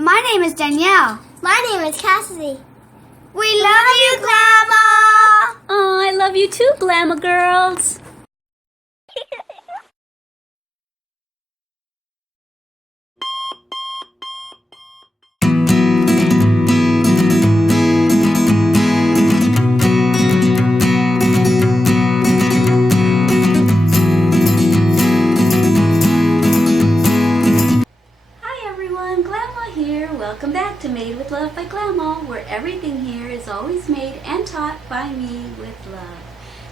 My name is Danielle. My name is Cassidy. We love you, Glama! Oh, I love you too, Glama girls. Welcome back to Made with Love by Glama, where everything here is always made and taught by me with love.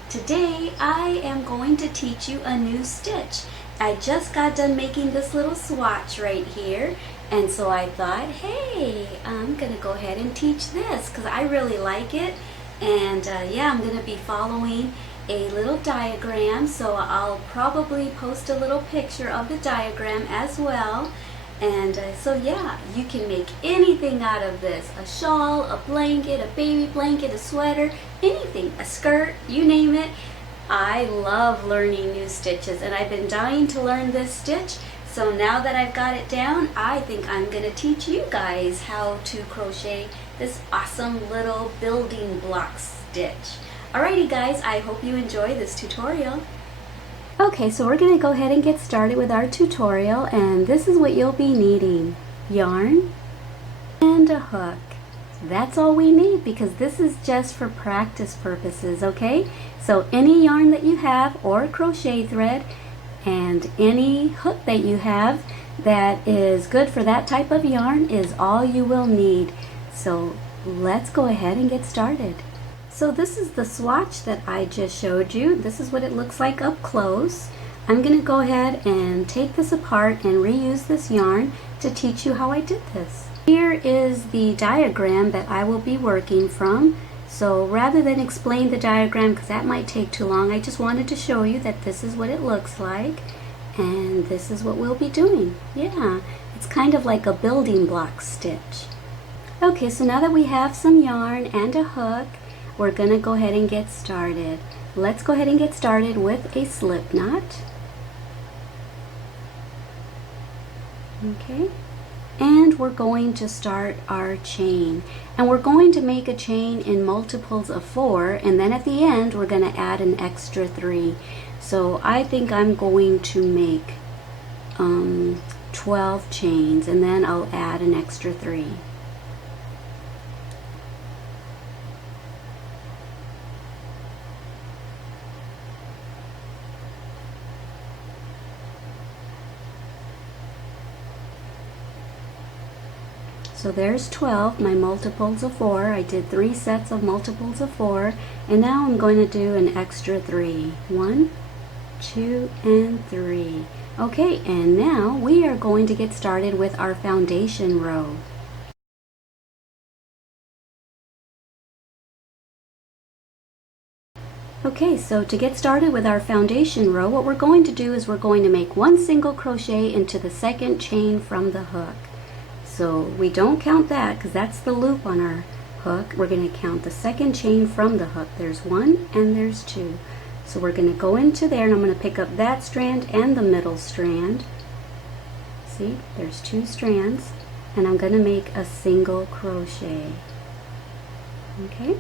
Today I am going to teach you a new stitch. I just got done making this little swatch right here, and so I thought, hey, I'm going to go ahead and teach this because I really like it. And yeah, I'm going to be following a little diagram, so I'll probably post a little picture of the diagram as well. And so yeah, you can make anything out of this. A shawl, a blanket, a baby blanket, a sweater, anything, a skirt, you name it. I love learning new stitches, and I've been dying to learn this stitch. So now that I've got it down, I think I'm going to teach you guys how to crochet this awesome little building block stitch. Alrighty guys, I hope you enjoy this tutorial. Okay, so we're going to go ahead and get started with our tutorial, and this is what you'll be needing. Yarn and a hook. That's all we need because this is just for practice purposes, okay? So any yarn that you have or crochet thread and any hook that you have that is good for that type of yarn is all you will need. So let's go ahead and get started. So this is the swatch that I just showed you. This is what it looks like up close. I'm going to go ahead and take this apart and reuse this yarn to teach you how I did this. Here is the diagram that I will be working from. So rather than explain the diagram, because that might take too long, I just wanted to show you that this is what it looks like. And this is what we'll be doing. Yeah, it's kind of like a building block stitch. Okay, so now that we have some yarn and a hook, we're going to go ahead and get started. Let's go ahead and get started with a slip knot. Okay, and we're going to start our chain. And we're going to make a chain in multiples of 4, and then at the end we're going to add an extra 3. So I think I'm going to make 12 chains, and then I'll add an extra 3. So there's 12, my multiples of 4. I did 3 sets of multiples of 4, and now I'm going to do an extra 3. 1, 2, and 3. Okay, and now we are going to get started with our foundation row. Okay, so to get started with our foundation row, what we're going to do is we're going to make 1 single crochet into the second chain from the hook. So we don't count that because that's the loop on our hook. We're going to count the second chain from the hook. There's 1 and there's 2. So we're going to go into there, and I'm going to pick up that strand and the middle strand. See, there's 2 strands, and I'm going to make a single crochet. Okay,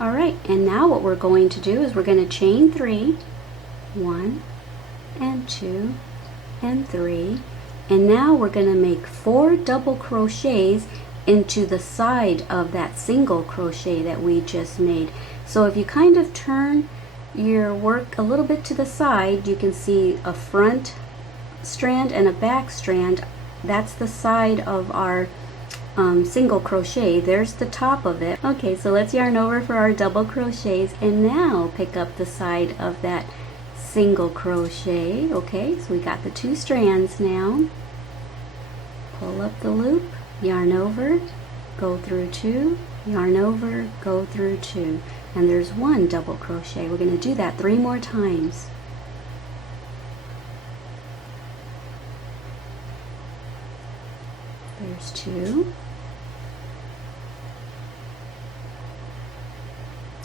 alright, and now what we're going to do is we're going to chain 3, 1 and 2 and 3. And now we're going to make 4 double crochets into the side of that single crochet that we just made. So if you kind of turn your work a little bit to the side, you can see a front strand and a back strand. That's the side of our single crochet. There's the top of it. Okay, so let's yarn over for our double crochets, and now pick up the side of that single crochet. Okay, so we got the 2 strands now. Pull up the loop, yarn over, go through 2, yarn over, go through 2, and there's 1 double crochet. We're going to do that 3 more times. There's 2,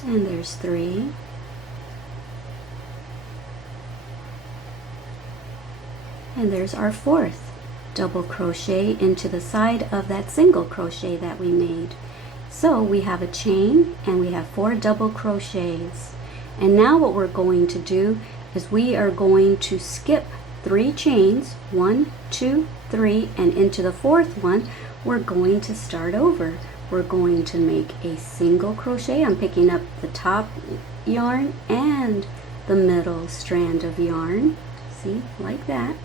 and there's 3, and there's our 4th. double crochet into the side of that single crochet that we made. So we have a chain and we have 4 double crochets. And now what we're going to do is we are going to skip 3 chains, 1, 2, 3, and into the 4th one we're going to start over. We're going to make a single crochet. I'm picking up the top yarn and the middle strand of yarn, see, like that,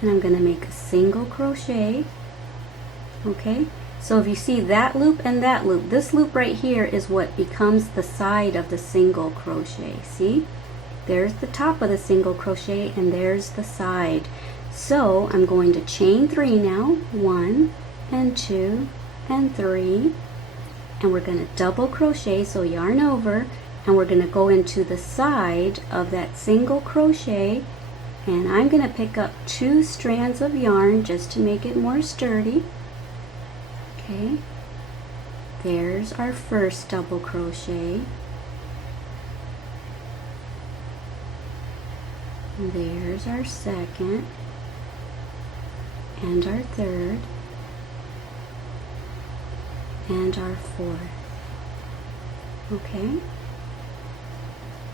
and I'm going to make a single crochet. Okay, so if you see that loop and that loop, this loop right here is what becomes the side of the single crochet. See, there's the top of the single crochet and there's the side. So I'm going to chain 3 now, 1 and 2 and 3, and we're going to double crochet, so yarn over, and we're going to go into the side of that single crochet, and I'm going to pick up 2 strands of yarn just to make it more sturdy. Okay, there's our first double crochet, there's our second and our third and our 4th. Okay,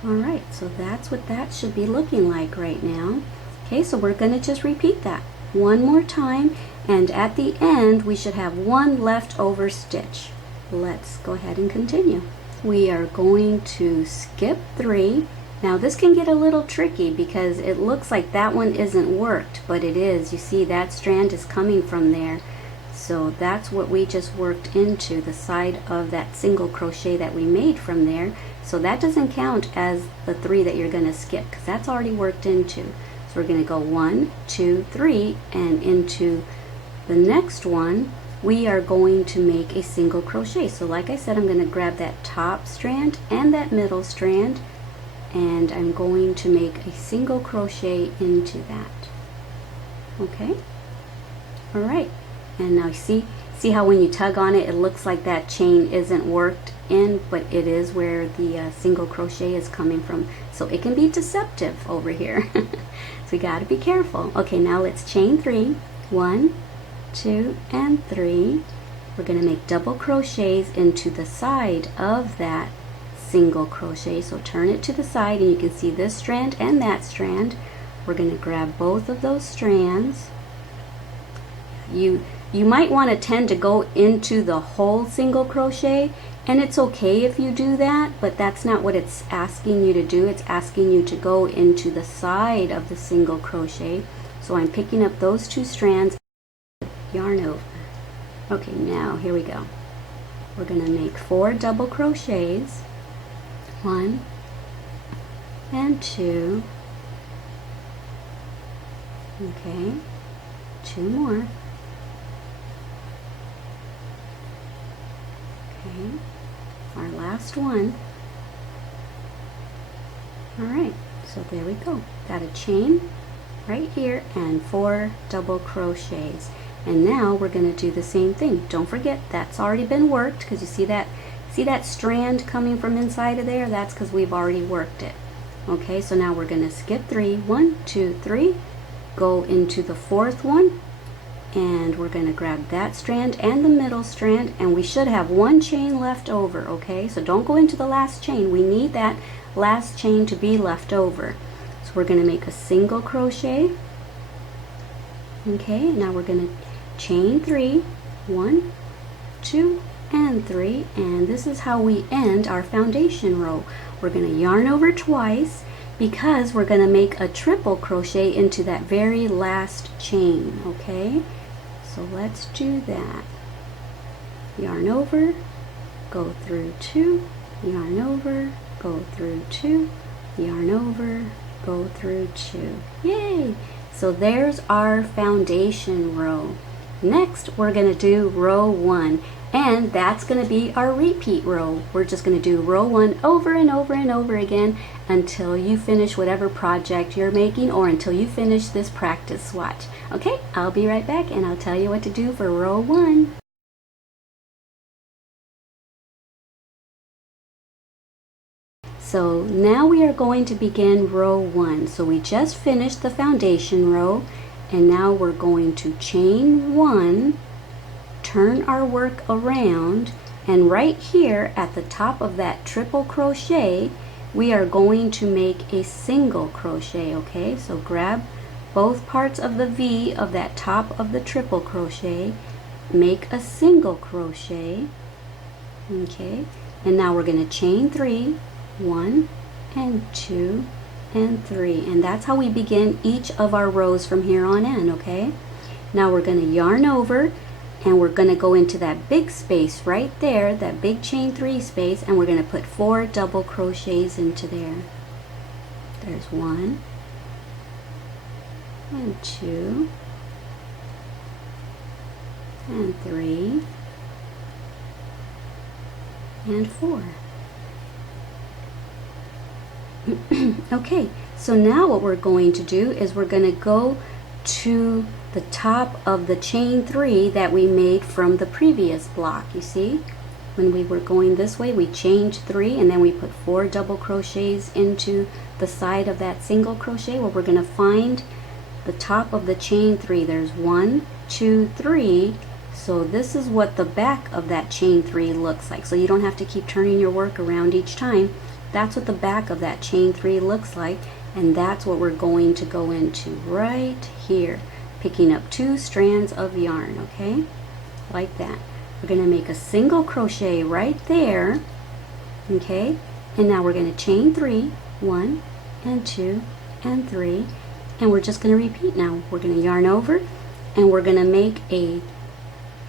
all right, so that's what that should be looking like right now. Okay, so we're going to just repeat that one more time, and at the end we should have 1 leftover stitch. Let's go ahead and continue. We are going to skip 3. Now this can get a little tricky because it looks like that one isn't worked, but it is. You see that strand is coming from there. So that's what we just worked into, the side of that single crochet that we made from there. So that doesn't count as the 3 that you're going to skip because that's already worked into. So we're going to go 1, 2, 3, and into the next one we are going to make a single crochet. So like I said, I'm going to grab that top strand and that middle strand, and I'm going to make a single crochet into that. Okay, all right. And now see how when you tug on it, it looks like that chain isn't worked in, but it is where the single crochet is coming from. So it can be deceptive over here. So you got to be careful. Okay, now let's chain 3. 1, 2, and 3. We're going to make double crochets into the side of that single crochet. So turn it to the side and you can see this strand and that strand. We're going to grab both of those strands. You might want to tend to go into the whole single crochet, and it's okay if you do that, but that's not what it's asking you to do. It's asking you to go into the side of the single crochet. So I'm picking up those 2 strands, yarn over. Okay, now here we go. We're going to make 4 double crochets. 1 and 2. Okay, 2 more. Okay, our last one. All right, so there we go. Got a chain right here and 4 double crochets. And now we're going to do the same thing. Don't forget that's already been worked, because you see that strand coming from inside of there? That's because we've already worked it. Okay, so now we're going to skip 3. 1, 2, 3. Go into the 4th one, and we're going to grab that strand and the middle strand, and we should have 1 chain left over. Okay, so don't go into the last chain. We need that last chain to be left over. So we're going to make a single crochet. Okay, now we're going to chain 3. 1, 2, and 3, and this is how we end our foundation row. We're going to yarn over twice because we're going to make a triple crochet into that very last chain. Okay, so let's do that. Yarn over, go through 2, yarn over, go through 2, yarn over, go through 2. Yay! So there's our foundation row. Next we're going to do row 1, and that's going to be our repeat row. We're just going to do row 1 over and over and over again until you finish whatever project you're making, or until you finish this practice swatch. Okay, I'll be right back and I'll tell you what to do for row 1. So now we are going to begin row 1. So we just finished the foundation row, and now we're going to chain 1, turn our work around, and right here at the top of that triple crochet we are going to make a single crochet. Okay, so grab both parts of the V of that top of the triple crochet, make a single crochet. Okay, and now we're going to chain 3, 1 and 2 and 3, and that's how we begin each of our rows from here on in. Okay, now we're going to yarn over, and we're going to go into that big space right there, that big chain 3 space, and we're going to put 4 double crochets into there. There's 1 and 2 and 3 and 4. Okay, so now what we're going to do is we're going to go to the top of the chain 3 that we made from the previous block. You see, when we were going this way, we chained 3 and then we put 4 double crochets into the side of that single crochet. Well, we're going to find the top of the chain 3. There's 1, 2, 3. So this is what the back of that chain 3 looks like. So you don't have to keep turning your work around each time. That's what the back of that chain 3 looks like, and that's what we're going to go into right here, picking up 2 strands of yarn. Okay, like that. We're going to make a single crochet right there. Okay, and now we're going to chain 3, 1 and 2 and 3, and we're just going to repeat. Now we're going to yarn over, and we're going to make a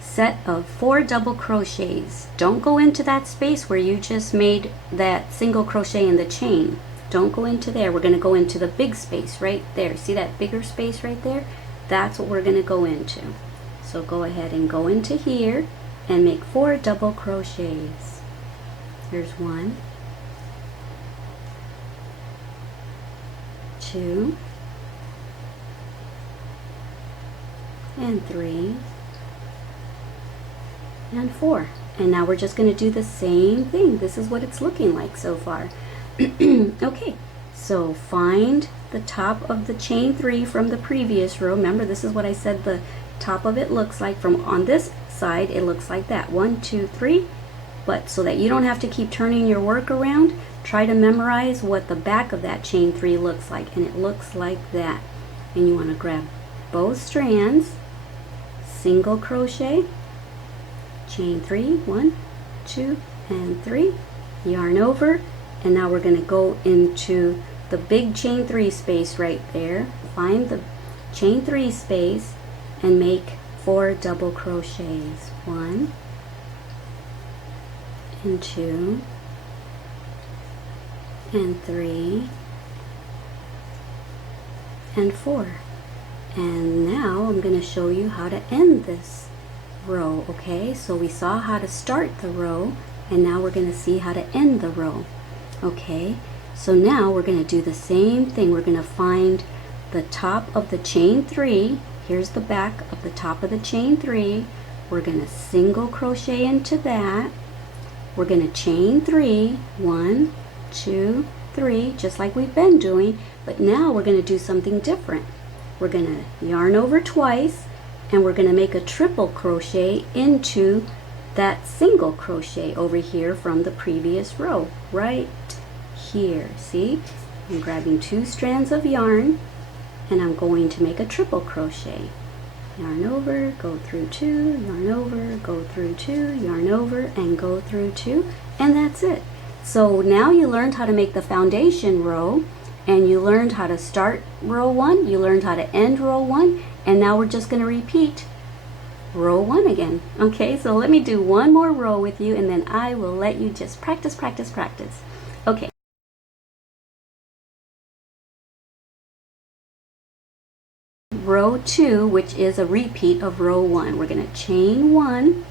set of 4 double crochets. Don't go into that space where you just made that single crochet in the chain. Don't go into there. We're going to go into the big space right there. See that bigger space right there? That's what we're going to go into. So go ahead and go into here and make 4 double crochets. There's 1, 2 and 3 and 4. And now we're just going to do the same thing. This is what it's looking like so far. Okay, so find the top of the chain 3 from the previous row. Remember, this is what I said the top of it looks like. From on this side, it looks like that. 1, 2, 3. But so that you don't have to keep turning your work around, try to memorize what the back of that chain 3 looks like, and it looks like that. And you want to grab both strands, single crochet, chain 3, 1, 2 and 3, yarn over, and now we're going to go into the big chain 3 space right there. Find the chain 3 space and make 4 double crochets. 1 and 2 and 3 and 4. And now I'm going to show you how to end this row. Okay, so we saw how to start the row, and now we're going to see how to end the row. Okay, so now we're going to do the same thing. We're going to find the top of the chain 3. Here's the back of the top of the chain 3. We're going to single crochet into that. We're going to chain 3, 1, 2, 3, just like we've been doing, but now we're going to do something different. We're going to yarn over twice, and we're going to make a triple crochet into that single crochet over here from the previous row right here. See, I'm grabbing 2 strands of yarn, and I'm going to make a triple crochet. Yarn over, go through 2, yarn over, go through 2, yarn over, and go through 2, and that's it. So now you learned how to make the foundation row, and you learned how to start row 1, you learned how to end row 1, and now we're just going to repeat row 1 again. Okay, so let me do one more row with you, and then I will let you just practice. Okay. Row 2, which is a repeat of row 1. We're going to chain 1,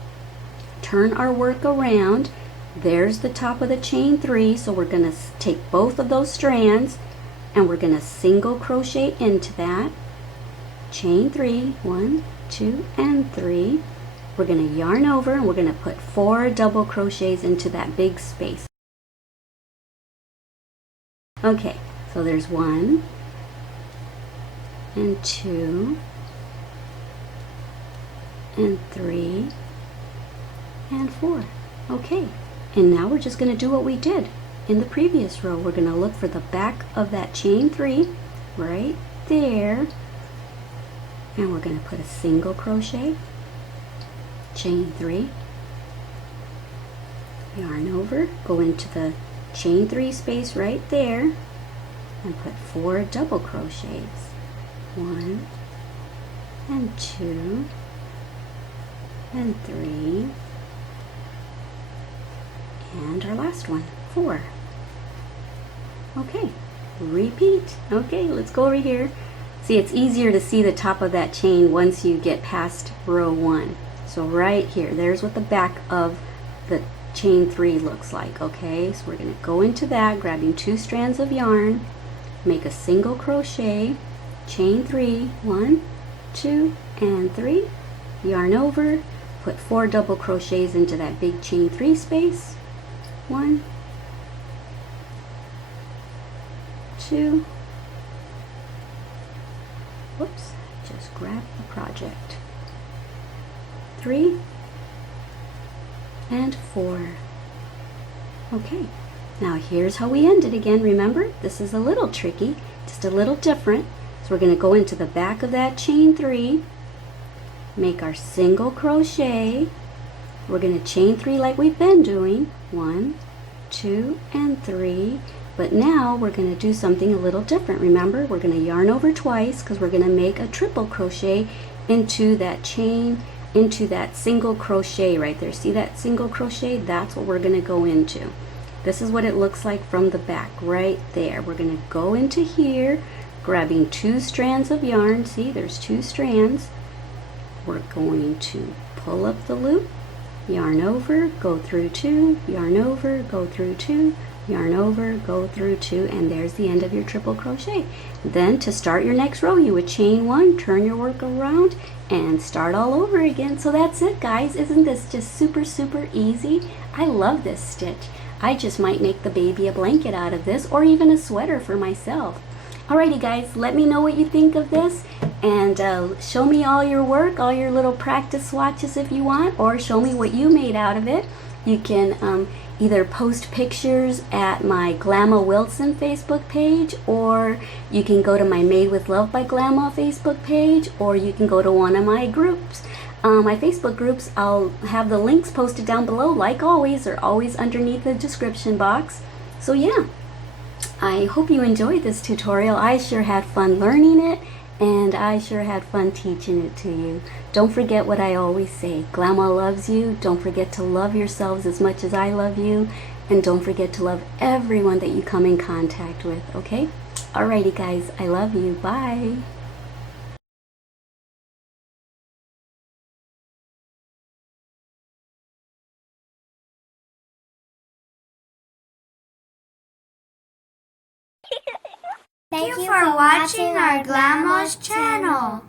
turn our work around. There's the top of the chain 3, so we're going to take both of those strands, and we're going to single crochet into that. Chain 3, 1, 2 and 3. We're going to yarn over, and we're going to put 4 double crochets into that big space. Okay, so there's 1 and 2 and 3 and 4. Okay, and now we're just going to do what we did in the previous row. We're going to look for the back of that chain 3 right there, and we're going to put a single crochet, chain 3, yarn over, go into the chain 3 space right there, and put 4 double crochets, 1 and 2 and 3, and our last one, 4. Okay, repeat. Okay, let's go over here. See, it's easier to see the top of that chain once you get past row 1. So right here, there's what the back of the chain 3 looks like. Okay, so we're going to go into that, grabbing 2 strands of yarn, make a single crochet, chain 3, 1, 2, and 3, yarn over, put 4 double crochets into that big chain 3 space, 1, 2, whoops, just grab the project, 3, and 4. Okay, now here's how we end it again. Remember, this is a little tricky, just a little different. So we're going to go into the back of that chain 3, make our single crochet. We're going to chain 3 like we've been doing, 1, 2, and 3. But now we're going to do something a little different. Remember, we're going to yarn over twice because we're going to make a triple crochet into that chain, into that single crochet right there. See that single crochet? That's what we're going to go into. This is what it looks like from the back right there. We're going to go into here, grabbing 2 strands of yarn. See, there's 2 strands. We're going to pull up the loop, yarn over, go through 2, yarn over, go through 2, yarn over, go through 2, and there's the end of your triple crochet. Then to start your next row, you would chain 1, turn your work around, and start all over again. So that's it, guys. Isn't this just super, super easy? I love this stitch. I just might make the baby a blanket out of this, or even a sweater for myself. Alrighty, guys, let me know what you think of this, and show me all your work, all your little practice swatches if you want, or show me what you made out of it. You can either post pictures at my Glama Wilson Facebook page, or you can go to my Made with Love by Glama Facebook page, or you can go to one of my groups. My Facebook groups, I'll have the links posted down below. Like always, they're always underneath the description box. So yeah, I hope you enjoyed this tutorial. I sure had fun learning it, and I sure had fun teaching it to you. Don't forget what I always say, Glama loves you. Don't forget to love yourselves as much as I love you, and don't forget to love everyone that you come in contact with, okay? Alrighty, guys, I love you. Bye. Thank you for watching our Glama's channel.